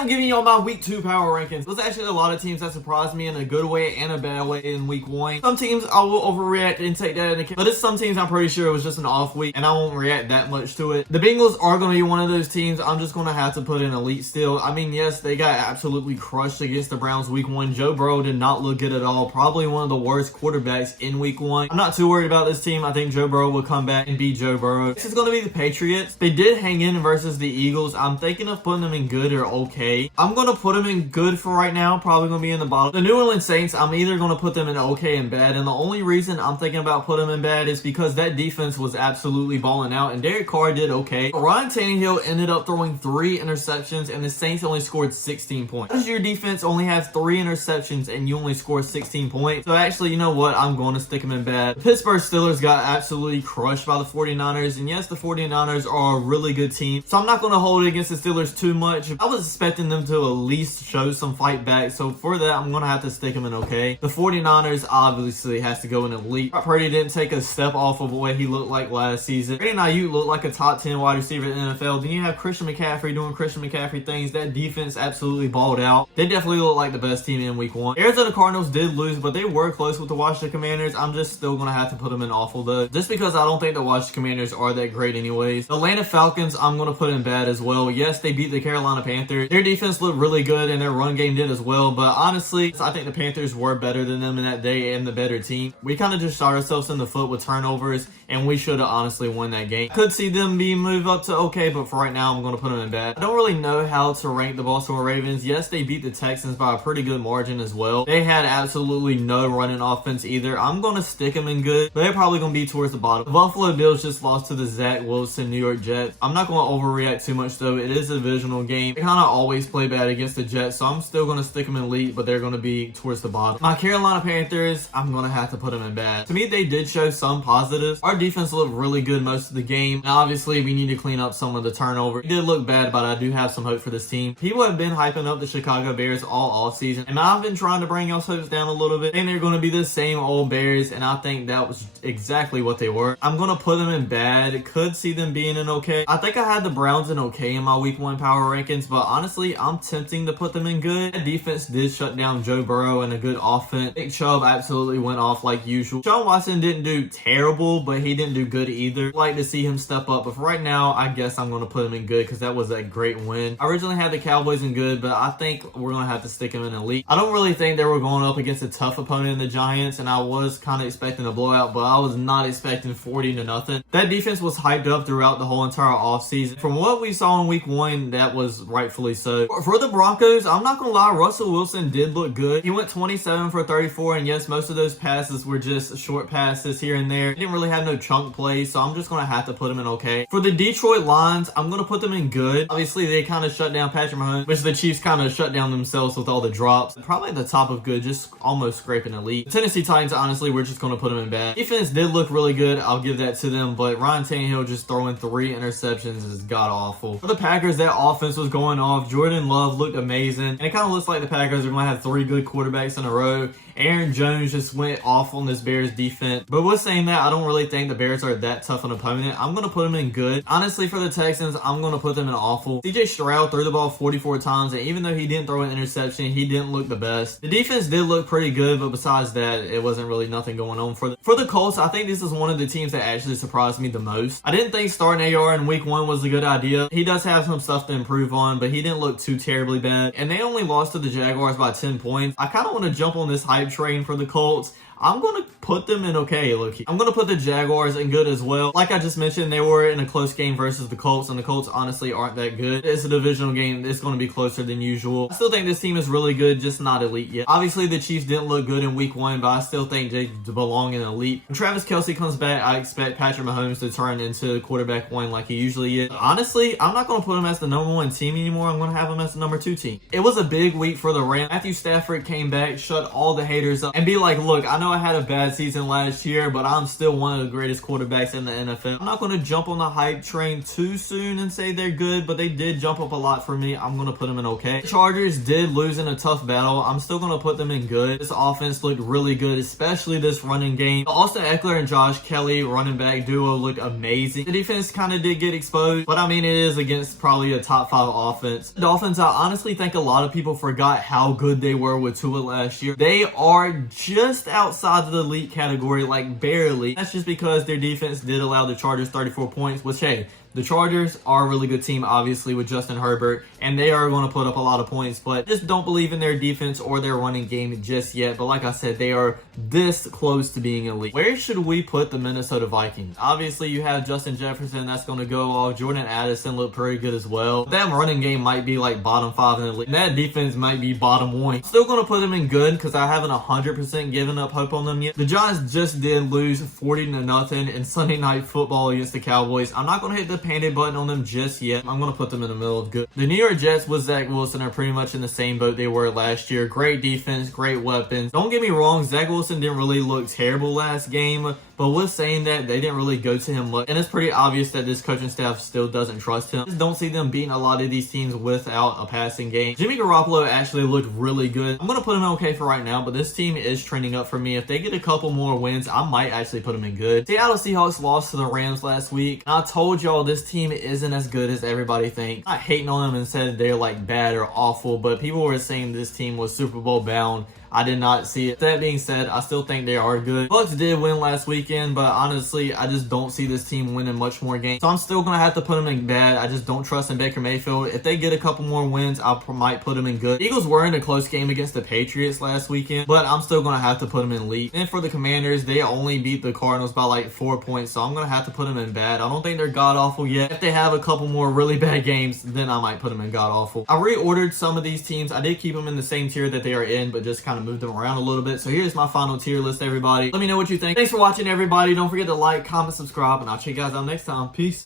I'm giving y'all my week 2 power rankings. There's actually a lot of teams that surprised me in a good way and a bad way in week 1. Some teams I will overreact and take that into account, but it's some teams I'm pretty sure it was just an off week and I won't react that much to it. The Bengals are going to be one of those teams I'm just going to have to put in elite still. I mean, yes, they got absolutely crushed against the Browns week 1. Joe Burrow did not look good at all. Probably one of the worst quarterbacks in week 1. I'm not too worried about this team. I think Joe Burrow will come back and beat Joe Burrow. This is going to be the Patriots. They did hang in versus the Eagles. I'm thinking of putting them in good or okay. I'm going to put them in good for right now. Probably going to be in the bottom. The New Orleans Saints, I'm either going to put them in okay and bad. And the only reason I'm thinking about putting them in bad is because that defense was absolutely balling out. And Derek Carr did okay. Ryan Tannehill ended up throwing 3 interceptions and the Saints only scored 16 points. How does your defense only have 3 interceptions and you only score 16 points? So actually, you know what? I'm going to stick them in bad. The Pittsburgh Steelers got absolutely crushed by the 49ers. And yes, the 49ers are a really good team. So I'm not going to hold it against the Steelers too much. I was expecting them to at least show some fight back. So for that, I'm going to have to stick them in okay. The 49ers obviously has to go in elite. Brock Purdy didn't take a step off of what he looked like last season. Brandon Ayuk looked like a top 10 wide receiver in the NFL. Then you have Christian McCaffrey doing Christian McCaffrey things. That defense absolutely balled out. They definitely look like the best team in week 1. Arizona Cardinals did lose, but they were close with the Washington Commanders. I'm just still going to have to put them in awful though. Just because I don't think the Washington Commanders are that great anyways. The Atlanta Falcons, I'm going to put in bad as well. Yes, they beat the Carolina Panthers. Their defense looked really good and their run game did as well. But honestly, I think the Panthers were better than them in that day and the better team. We kind of just shot ourselves in the foot with turnovers and we should have honestly won that game. Could see them be moved up to okay, but for right now, I'm going to put them in bad. I don't really know how to rank the Baltimore Ravens. Yes, they beat the Texans by a pretty good margin as well. They had absolutely no running offense either. I'm going to stick them in good, but they're probably going to be towards the bottom. The Buffalo Bills just lost to the Zach Wilson New York Jets. I'm not going to overreact too much though. It is a divisional game. They kind of always play bad against the Jets, so I'm still going to stick them in elite, but they're going to be towards the bottom. My Carolina Panthers, I'm going to have to put them in bad. To me, they did show some positives. Our defense looked really good most of the game. Now, obviously, we need to clean up some of the turnover. It did look bad, but I do have some hope for this team. People have been hyping up the Chicago Bears all offseason, and I've been trying to bring y'all's hopes down a little bit, and they're going to be the same old Bears, and I think that was exactly what they were. I'm going to put them in bad. Could see them being in okay. I think I had the Browns in okay in my week 1 power rankings, but honestly, I'm tempting to put them in good. That defense did shut down Joe Burrow and a good offense. Nick Chubb absolutely went off like usual. Sean Watson didn't do terrible, but he didn't do good either. I'd like to see him step up, but for right now, I guess I'm going to put him in good because that was a great win. I originally had the Cowboys in good, but I think we're going to have to stick him in elite. I don't really think they were going up against a tough opponent in the Giants, and I was kind of expecting a blowout, but I was not expecting 40-0. That defense was hyped up throughout the whole entire offseason. From what we saw in week 1, that was rightfully so. For the Broncos, I'm not going to lie, Russell Wilson did look good. He went 27 for 34, and yes, most of those passes were just short passes here and there. He didn't really have no chunk plays, so I'm just going to have to put him in okay. For the Detroit Lions, I'm going to put them in good. Obviously, they kind of shut down Patrick Mahomes, which the Chiefs kind of shut down themselves with all the drops. Probably at the top of good, just almost scraping elite. The Tennessee Titans, honestly, we're just going to put them in bad. Defense did look really good. I'll give that to them, but Ryan Tannehill just throwing 3 interceptions is god-awful. For the Packers, that offense was going off. Jordan Love looked amazing, and it kind of looks like the Packers are going to have 3 good quarterbacks in a row. Aaron Jones just went off on this Bears defense. But with saying that, I don't really think the Bears are that tough an opponent. I'm going to put them in good. Honestly, for the Texans, I'm going to put them in awful. CJ Stroud threw the ball 44 times, and even though he didn't throw an interception, he didn't look the best. The defense did look pretty good, but besides that, it wasn't really nothing going on. For the Colts, I think this is one of the teams that actually surprised me the most. I didn't think starting AR in week 1 was a good idea. He does have some stuff to improve on, but he didn't look too terribly bad. And they only lost to the Jaguars by 10 points. I kind of want to jump on this hype train for the Colts. I'm going to put them in okay, low-key. I'm going to put the Jaguars in good as well. Like I just mentioned, they were in a close game versus the Colts, and the Colts honestly aren't that good. It's a divisional game. It's going to be closer than usual. I still think this team is really good, just not elite yet. Obviously, the Chiefs didn't look good in week 1, but I still think they belong in elite. When Travis Kelce comes back, I expect Patrick Mahomes to turn into quarterback 1 like he usually is. Honestly, I'm not going to put him as the number 1 team anymore. I'm going to have him as the number 2 team. It was a big week for the Rams. Matthew Stafford came back, shut all the haters up, and be like, look, I know know I had a bad season last year, but I'm still one of the greatest quarterbacks in the NFL. I'm not going to jump on the hype train too soon and say they're good, but they did jump up a lot for me. I'm going to put them in okay. The Chargers did lose in a tough battle. I'm still going to put them in good. This offense looked really good, especially this running game. Austin Eckler and Josh Kelly running back duo looked amazing. The defense kind of did get exposed, but I mean, it is against probably a top 5 offense. The Dolphins, I honestly think a lot of people forgot how good they were with Tua last year. They are just outside of the elite category, like barely. That's just because their defense did allow the Chargers 34 points, which, hey, the Chargers are a really good team, obviously, with Justin Herbert, and they are going to put up a lot of points, but just don't believe in their defense or their running game just yet. But like I said, they are this close to being elite. Where should we put the Minnesota Vikings? Obviously, you have Justin Jefferson that's going to go off. Jordan Addison looked pretty good as well. That running game might be like bottom 5 in the league. And that defense might be bottom 1. Still going to put them in good because I haven't 100% given up hope on them yet. The Giants just did lose 40-0 in Sunday Night Football against the Cowboys. I'm not going to hit the panic button on them just yet. I'm going to put them in the middle of good. The New York Jets with Zach Wilson are pretty much in the same boat they were last year. Great defense, great weapons. Don't get me wrong, Zach Wilson didn't really look terrible last game, but with saying that, they didn't really go to him much. And it's pretty obvious that this coaching staff still doesn't trust him. I just don't see them beating a lot of these teams without a passing game. Jimmy Garoppolo actually looked really good. I'm going to put him in okay for right now, but this team is trending up for me. If they get a couple more wins, I might actually put them in good. Seattle Seahawks lost to the Rams last week. I told y'all this team isn't as good as everybody thinks. I'm not hating on them and said they're like bad or awful, but people were saying this team was Super Bowl bound. I did not see it. That being said, I still think they are good. Bucks did win last weekend, but honestly, I just don't see this team winning much more games. So I'm still going to have to put them in bad. I just don't trust in Baker Mayfield. If they get a couple more wins, I might put them in good. Eagles were in a close game against the Patriots last weekend, but I'm still going to have to put them in elite. And for the Commanders, they only beat the Cardinals by like 4 points, so I'm going to have to put them in bad. I don't think they're god-awful yet. If they have a couple more really bad games, then I might put them in god-awful. I reordered some of these teams. I did keep them in the same tier that they are in, but just kind of moved them around a little bit. So here's my final tier list, everybody. Let me know what you think. Thanks for watching, everybody. Don't forget to like, comment, subscribe, and I'll check you guys out next time. Peace.